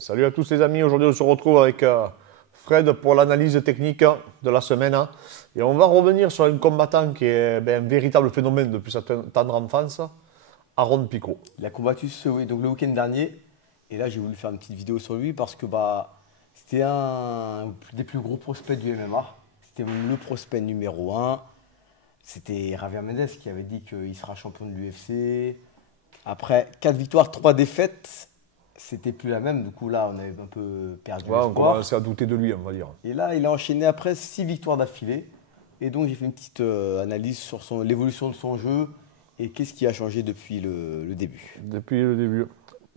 Salut à tous les amis, aujourd'hui on se retrouve avec Fred pour l'analyse technique de la semaine. Et on va revenir sur un combattant qui est un véritable phénomène depuis sa tendre enfance, Aaron Pico. Il a combattu donc le week-end dernier. Et là, j'ai voulu faire une petite vidéo sur lui parce que c'était un des plus gros prospects du MMA. C'était même le prospect numéro un. C'était Javier Mendez qui avait dit qu'il sera champion de l'UFC. Après 4 victoires, 3 défaites, c'était plus la même. Du coup, là, on avait un peu perdu Ouais, on l'espoir. commençait à douter de lui, on va dire. Et là, il a enchaîné après 6 victoires d'affilée. Et donc, j'ai fait une petite analyse sur l'évolution de son jeu et qu'est-ce qui a changé depuis le début. Depuis le début.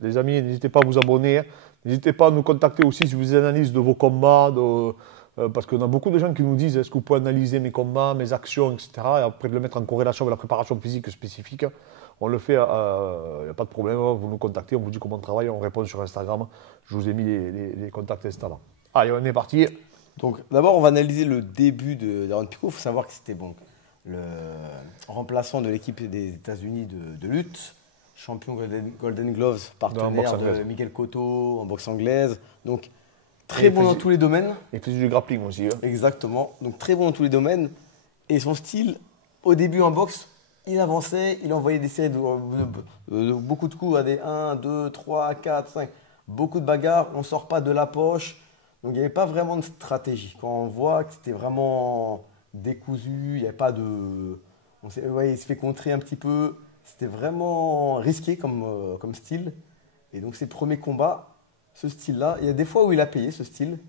Les amis, n'hésitez pas à vous abonner. N'hésitez pas à nous contacter aussi si vous avez des analyses de vos combats. Parce qu'on a beaucoup de gens qui nous disent est-ce que vous pouvez analyser mes combats, mes actions, etc. Et après de le mettre en corrélation avec la préparation physique spécifique. On le fait, il n'y a pas de problème. Vous nous contactez, on vous dit comment on travaille, on répond sur Instagram. Je vous ai mis les contacts Instagram. Allez, on est parti. Donc, d'abord, on va analyser le début d'Aaron Pico. Il faut savoir que c'était le remplaçant de l'équipe des États-Unis de lutte, champion Golden Gloves, partenaire de Miguel Cotto en boxe anglaise. Donc, très bon dans tous les domaines. Il faisait du grappling aussi. Exactement. Donc, très bon dans tous les domaines. Et son style, au début en boxe, il avançait, il envoyait des séries de beaucoup de coups à des 1, 2, 3, 4, 5. Beaucoup de bagarres, on ne sort pas de la poche. Donc, il n'y avait pas vraiment de stratégie. Quand on voit que c'était vraiment décousu, il n'y avait pas de… il se fait contrer un petit peu. C'était vraiment risqué comme style. Et donc, ses premiers combats, ce style-là, il y a des fois où il a payé ce style.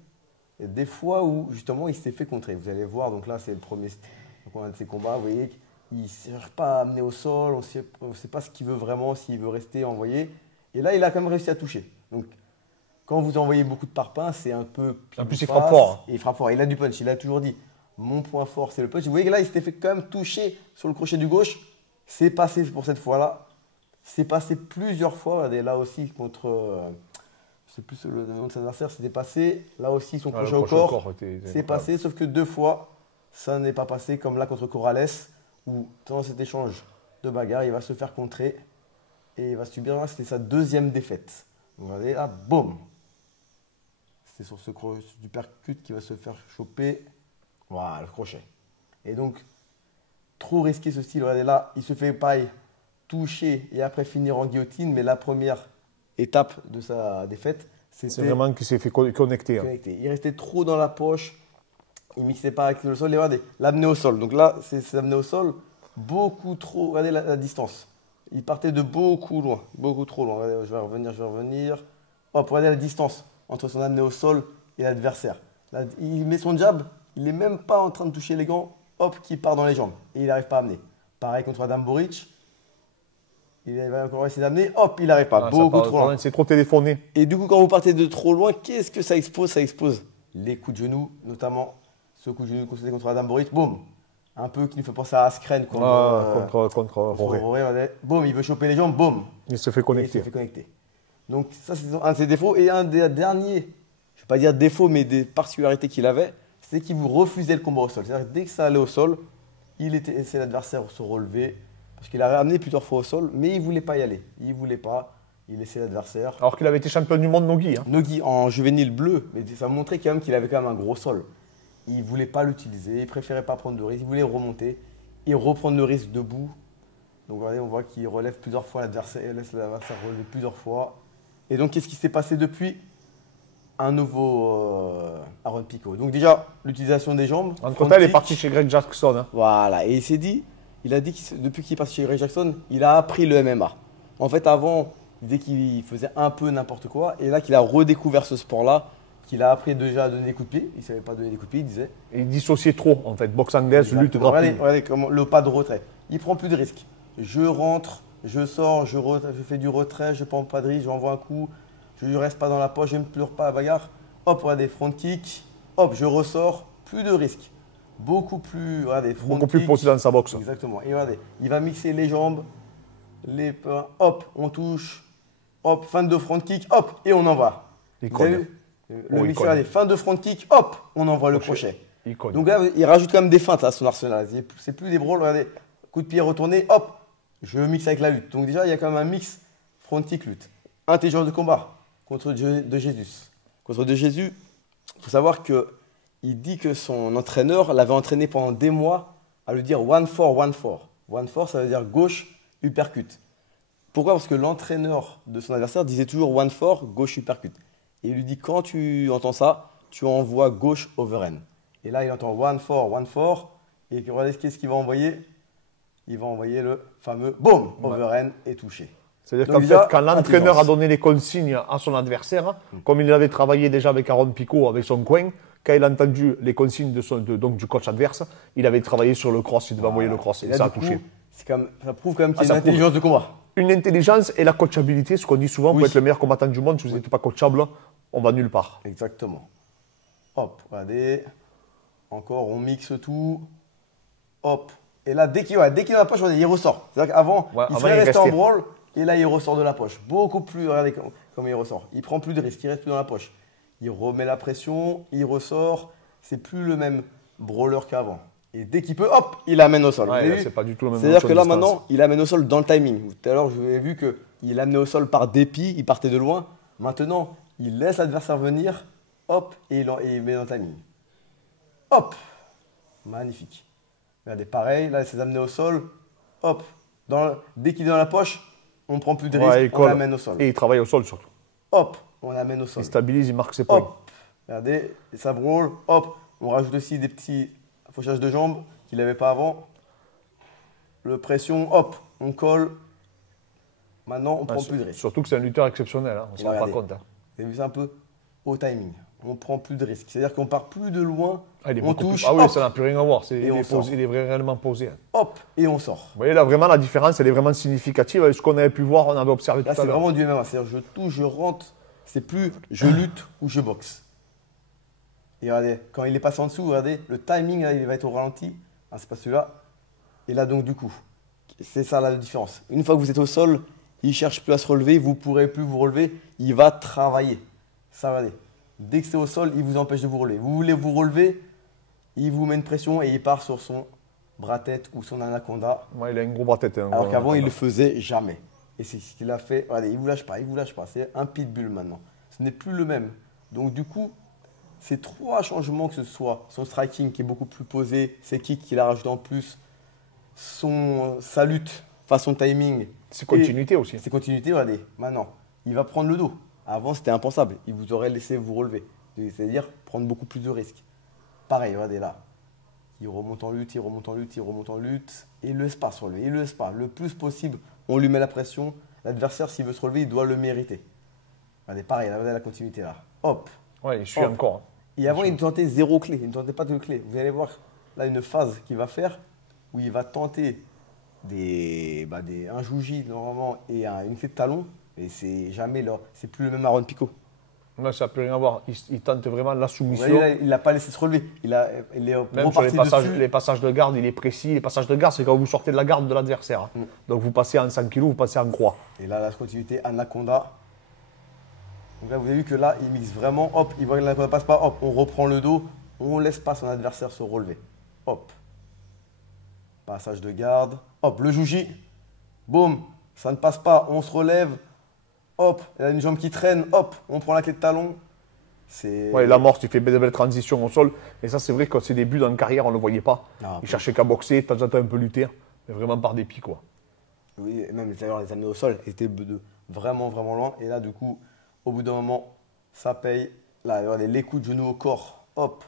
Il y a des fois où, justement, il s'est fait contrer. Vous allez voir, donc là, c'est le premier donc, on a de ses combats. Vous voyez qu'il ne cherche pas à amener au sol. On ne sait pas ce qu'il veut vraiment, s'il veut rester envoyé. Et là, il a quand même réussi à toucher. Donc, quand vous envoyez beaucoup de parpaings, c'est un peu… En plus, il frappe fort. Et il frappe fort. Il a du punch. Il a toujours dit, mon point fort, c'est le punch. Vous voyez que là, il s'était fait quand même toucher sur le crochet du gauche. C'est passé pour cette fois-là. C'est passé plusieurs fois. Regardez, là aussi, contre… je ne sais plus le nom de son adversaire. C'était passé. Là aussi, son crochet au corps. C'est passé, sauf que 2 fois, ça n'est pas passé. Comme là, contre Corrales, où dans cet échange de bagarre, il va se faire contrer. Et il va subir. Là, c'était sa 2e défaite. Donc, regardez, là, boum. C'est sur ce percute qui va se faire choper. Voilà, le crochet. Et donc, trop risqué ce style. Regardez là, il se fait pareil, toucher et après finir en guillotine. Mais la première étape de sa défaite, c'est vraiment qu'il s'est fait connecter. Il restait trop dans la poche. Il ne mixait pas avec le sol. Et regardez, l'amener au sol. Donc là, c'est l'amener au sol beaucoup trop. Regardez la distance. Il partait de beaucoup loin. Beaucoup trop loin. Regardez, je vais revenir. Hop, regardez la distance entre son amené au sol et l'adversaire. Il met son jab, il n'est même pas en train de toucher les gants, hop, qui part dans les jambes. Et il n'arrive pas à amener. Pareil contre Adam Boric. Il va encore essayer d'amener, hop, il n'arrive pas. Beaucoup trop loin. C'est trop téléphoné. Et du coup, quand vous partez de trop loin, qu'est-ce que ça expose? Ça expose les coups de genoux, notamment ce coup de genou concédé contre Adam Boric. Boum. Un peu qui nous fait penser à Askren contre Roré. Boum, il veut choper les jambes, boum. Il se fait connecter. Donc ça, c'est un de ses défauts. Et un des derniers, je ne vais pas dire défaut, mais des particularités qu'il avait, c'est qu'il vous refusait le combat au sol. C'est-à-dire que dès que ça allait au sol, il essayait l'adversaire se relever. Parce qu'il a ramené plusieurs fois au sol, mais il ne voulait pas y aller. Il ne voulait pas. Il laissait l'adversaire. Alors qu'il avait été champion du monde Nogi. Nogi en juvénile bleu, mais ça montrait quand même qu'il avait quand même un gros sol. Il ne voulait pas l'utiliser, il préférait pas prendre de risque, il voulait remonter et reprendre le risque debout. Donc regardez, on voit qu'il relève plusieurs fois l'adversaire, il laisse l'adversaire relever plusieurs fois. Et donc, qu'est-ce qui s'est passé depuis? Un nouveau Aaron Pico. Donc déjà, l'utilisation des jambes. Entre-temps, il est parti chez Greg Jackson. Voilà, et il a dit que depuis qu'il est parti chez Greg Jackson, il a appris le MMA. En fait, avant, il disait qu'il faisait un peu n'importe quoi. Et là, qu'il a redécouvert ce sport-là, qu'il a appris déjà à donner des coups de pied. Il ne savait pas donner des coups de pied, il disait. Et il dissociait trop, en fait. Boxe anglaise, lutte, grappling. Regardez comment, le pas de retrait. Il prend plus de risques. Je rentre, je sors, je fais du retrait, je ne prends pas de risque, j'envoie un coup, je ne reste pas dans la poche, je ne pleure pas à la bagarre. Hop, regardez, front kick. Hop, je ressors, plus de risques. Beaucoup plus, regardez, front beaucoup plus posé dans sa boxe. Exactement. Et regardez, il va mixer les jambes, hop, on touche, hop, fin de front kick, hop, et on envoie. Vous avez vu le mixeur, regardez, fin de front kick, hop, on envoie le crochet. Donc là, il rajoute quand même des feintes à son arsenal. C'est plus des brawls, regardez, coup de pied retourné, hop, je mixe avec la lutte. Donc déjà, il y a quand même un mix front kick lutte. Intelligence de combat. contre De Jesus. Contre De Jesus, il faut savoir qu'il dit que son entraîneur l'avait entraîné pendant des mois à lui dire 1-4, 1-4. 1-4, ça veut dire gauche, uppercut. Pourquoi? Parce que l'entraîneur de son adversaire disait toujours 1-4, gauche, uppercut. Et il lui dit, quand tu entends ça, tu envoies gauche, overhand. Et là, il entend 1-4, 1-4. Et regardez qu'est-ce qu'il va envoyer. Il va envoyer le fameux boom, overhand et touché. C'est-à-dire qu'en fait, quand l'entraîneur a donné les consignes à son adversaire, comme il avait travaillé déjà avec Aaron Pico, avec son coin, quand il a entendu les consignes donc du coach adverse, il avait travaillé sur le cross, il devait envoyer le cross, et ça a touché. Ça prouve quand même qu'il y a une intelligence de combat. Une intelligence et la coachabilité, ce qu'on dit souvent, pour être le meilleur combattant du monde, si vous n'êtes pas coachable, on va nulle part. Exactement. Hop, regardez. Encore, on mixe tout. Hop. Et là, dès qu'il est dans la poche, il ressort. C'est-à-dire qu'avant, il serait resté en brawl. Et là, il ressort de la poche. Beaucoup plus, regardez comment il ressort. Il prend plus de risques, il reste plus dans la poche. Il remet la pression, il ressort. C'est plus le même brawler qu'avant. Et dès qu'il peut, hop, il amène au sol. Ouais, c'est pas du tout le même. C'est-à-dire que là, maintenant, il amène au sol dans le timing. Tout à l'heure, je vous ai vu qu'il amenait au sol par dépit, il partait de loin. Maintenant, il laisse l'adversaire venir, hop, et il met dans le timing. Hop, magnifique. Regardez, pareil, là, c'est amené au sol, hop. Dès qu'il est dans la poche, on ne prend plus de risque, on l'amène au sol. Et il travaille au sol surtout. Hop, on l'amène au sol. Il stabilise, il marque ses points. Hop, regardez, ça brawl, hop. On rajoute aussi des petits fauchages de jambes qu'il n'avait pas avant. Le pression, hop, on colle. Maintenant, on ne prend plus de risque. Surtout que c'est un lutteur exceptionnel, hein, on ne s'en rend pas compte. Hein. Vous avez vu ça un peu au timing. On ne prend plus de risque. C'est-à-dire qu'on part plus de loin, on touche. Ah oui, hop, ça n'a plus rien à voir. Il est réellement posé. Hein. Hop, et on sort. Vous voyez là, vraiment, la différence, elle est vraiment significative avec ce qu'on avait pu voir, on avait observé tout à l'heure. Là, c'est vraiment du MMA. C'est-à-dire je touche, je rentre. C'est plus je lutte ou je boxe. Et regardez, quand il est passé en dessous, regardez, le timing, là, il va être au ralenti. Ah, c'est pas celui-là. Et là, donc, du coup, c'est ça la différence. Une fois que vous êtes au sol, il ne cherche plus à se relever, vous ne pourrez plus vous relever. Il va travailler. Ça, regardez. Dès que c'est au sol, il vous empêche de vous relever. Vous voulez vous relever, il vous met une pression et il part sur son bras-tête ou son anaconda. Ouais, il a une grosse bras-tête. Alors qu'avant, il ne le faisait jamais. Et c'est ce qu'il a fait. Regardez, il ne vous lâche pas, il ne vous lâche pas. C'est un pitbull maintenant. Ce n'est plus le même. Donc, du coup, ces trois changements, que ce soit son striking qui est beaucoup plus posé, ses kicks qu'il a rajouté en plus, sa lutte, son timing. C'est continuité aussi. C'est continuité, regardez. Maintenant, il va prendre le dos. Avant, c'était impensable. Il vous aurait laissé vous relever. C'est-à-dire prendre beaucoup plus de risques. Pareil, regardez là. Il remonte en lutte, il remonte en lutte, il remonte en lutte. Et il ne laisse pas se relever. Il ne laisse pas. Le plus possible, on lui met la pression. L'adversaire, s'il veut se relever, il doit le mériter. Regardez, pareil, regardez la continuité là. Hop. Ouais, il suit encore. Et avant, il tentait zéro clé. Il ne tentait pas de clé. Vous allez voir là une phase qu'il va faire où il va tenter un jouji normalement et une clé de talon. Et c'est jamais c'est plus le même Aaron Pico. Non, ça n'a plus rien à voir. Il tente vraiment la soumission. Il n'a pas laissé se relever. Il est même sur les passages de garde, il est précis. Les passages de garde, c'est quand vous sortez de la garde de l'adversaire. Donc vous passez en 100 kg, vous passez en croix. Et là, la continuité Anaconda. Donc là, vous avez vu que là, il mixe vraiment. Hop, il voit que l'Anaconda ne passe pas. Hop, on reprend le dos. On ne laisse pas son adversaire se relever. Hop. Passage de garde. Hop, le jouji. Boum. Ça ne passe pas. On se relève. Hop, il a une jambe qui traîne, hop, on prend la clé de talon. Ouais, la morse, il fait de belles transitions au sol. Et ça, c'est vrai que ses débuts dans la carrière, on ne le voyait pas. Il cherchait qu'à boxer, de temps en temps un peu lutter, mais vraiment par dépit, quoi. Oui, même d'ailleurs, les amener au sol, ils étaient vraiment, vraiment loin. Et là, du coup, au bout d'un moment, ça paye. Là, regardez, les coups de genou au corps, hop.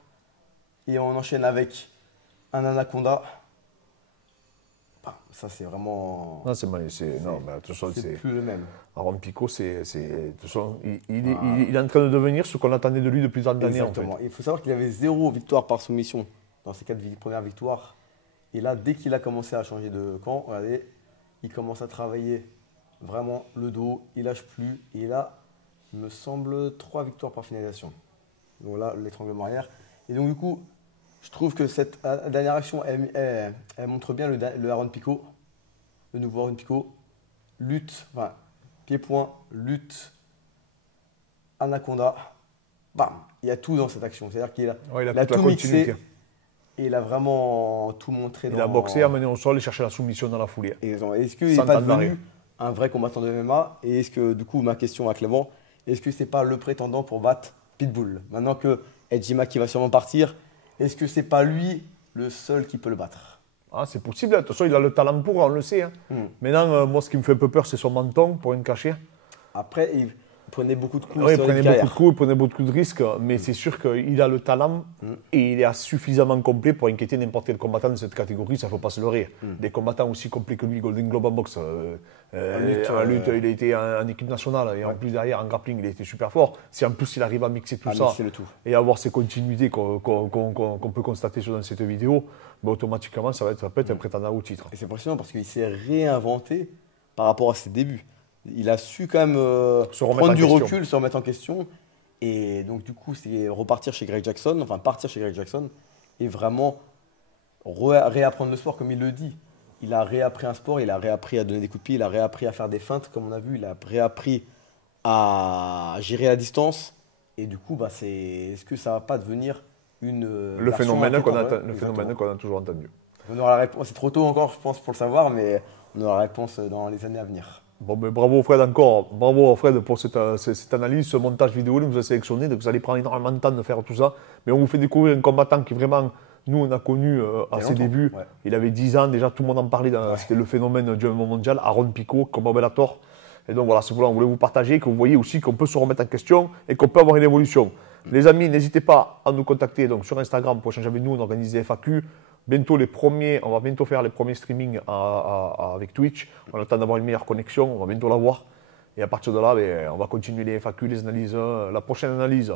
Et on enchaîne avec un anaconda. Ça, c'est vraiment. Non, c'est plus le même. Aaron Pico, il est en train de devenir ce qu'on attendait de lui depuis tant d'années. Exactement. En fait. Il faut savoir qu'il avait 0 victoire par soumission dans ses 4 premières victoires. Et là, dès qu'il a commencé à changer de camp, regardez, il commence à travailler vraiment le dos, il lâche plus. Et là, il me semble 3 victoires par finalisation. Donc là, l'étranglement arrière. Et donc, du coup, je trouve que cette dernière action, elle montre bien le Aaron Pico, le nouveau Aaron Pico. Lutte, enfin, pied-point, lutte, anaconda. Bam, il y a tout dans cette action. C'est-à-dire qu'il a tout mixé. Et il a vraiment tout montré. Il a boxé, amené au sol et cherché la soumission dans la foulée. Est-ce qu'il n'est pas devenu un vrai combattant de MMA? Et est-ce que, du coup, ma question à Clément, est-ce que c'est pas le prétendant pour battre Pitbull? Maintenant que Ejima qui va sûrement partir, est-ce que c'est pas lui le seul qui peut le battre? Ah, c'est possible, de toute façon, il a le talent pour, on le sait. Hein. Maintenant, moi, ce qui me fait un peu peur, c'est son menton, pour rien cacher. Après, il prenait beaucoup de coups. Oui, il prenait beaucoup de coups, il prenait beaucoup de risques, mais c'est sûr qu'il a le talent et il est suffisamment complet pour inquiéter n'importe quel combattant de cette catégorie, ça ne faut pas se leurrer. Des combattants aussi complets que lui, Golden Globe en boxe, en lutte, il a été en équipe nationale et en plus derrière en grappling, il a été super fort. Si en plus il arrive à mixer tout ça et avoir ces continuités qu'on peut constater dans cette vidéo, ben, automatiquement ça peut être un prétendant au titre. Et c'est impressionnant parce qu'il s'est réinventé par rapport à ses débuts. Il a su quand même prendre du recul, se remettre en question. Et donc, du coup, c'est repartir chez Greg Jackson, enfin partir chez Greg Jackson et vraiment réapprendre le sport comme il le dit. Il a réappris un sport, il a réappris à donner des coups de pied, il a réappris à faire des feintes comme on a vu, il a réappris à gérer la distance. Et du coup, bah, est-ce que ça ne va pas devenir le phénomène qu'on a toujours entendu. On aura la réponse, c'est trop tôt encore, je pense, pour le savoir, mais on aura la réponse dans les années à venir. Bon, mais bravo Fred encore, bravo Fred pour cette analyse, ce montage vidéo, nous vous a sélectionné, donc vous allez prendre énormément de temps de faire tout ça, mais on vous fait découvrir un combattant qui vraiment, nous on a connu à ses débuts, il avait 10 ans, déjà tout le monde en parlait, c'était le phénomène du MMA mondial, Aaron Pico, combat Bellator, et donc voilà, c'est pour ça qu'on voulait vous partager, que vous voyez aussi qu'on peut se remettre en question et qu'on peut avoir une évolution. Les amis, n'hésitez pas à nous contacter donc, sur Instagram pour échanger avec nous, on organise des FAQ. Bientôt on va bientôt faire les premiers streamings avec Twitch. On attend d'avoir une meilleure connexion, on va bientôt l'avoir. Et à partir de là, on va continuer les FAQ, les analyses. La prochaine analyse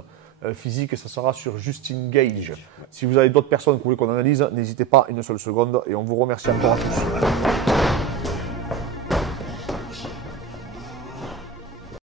physique, ça sera sur Justin Gage. Si vous avez d'autres personnes que vous voulez qu'on analyse, n'hésitez pas une seule seconde. Et on vous remercie encore à tous.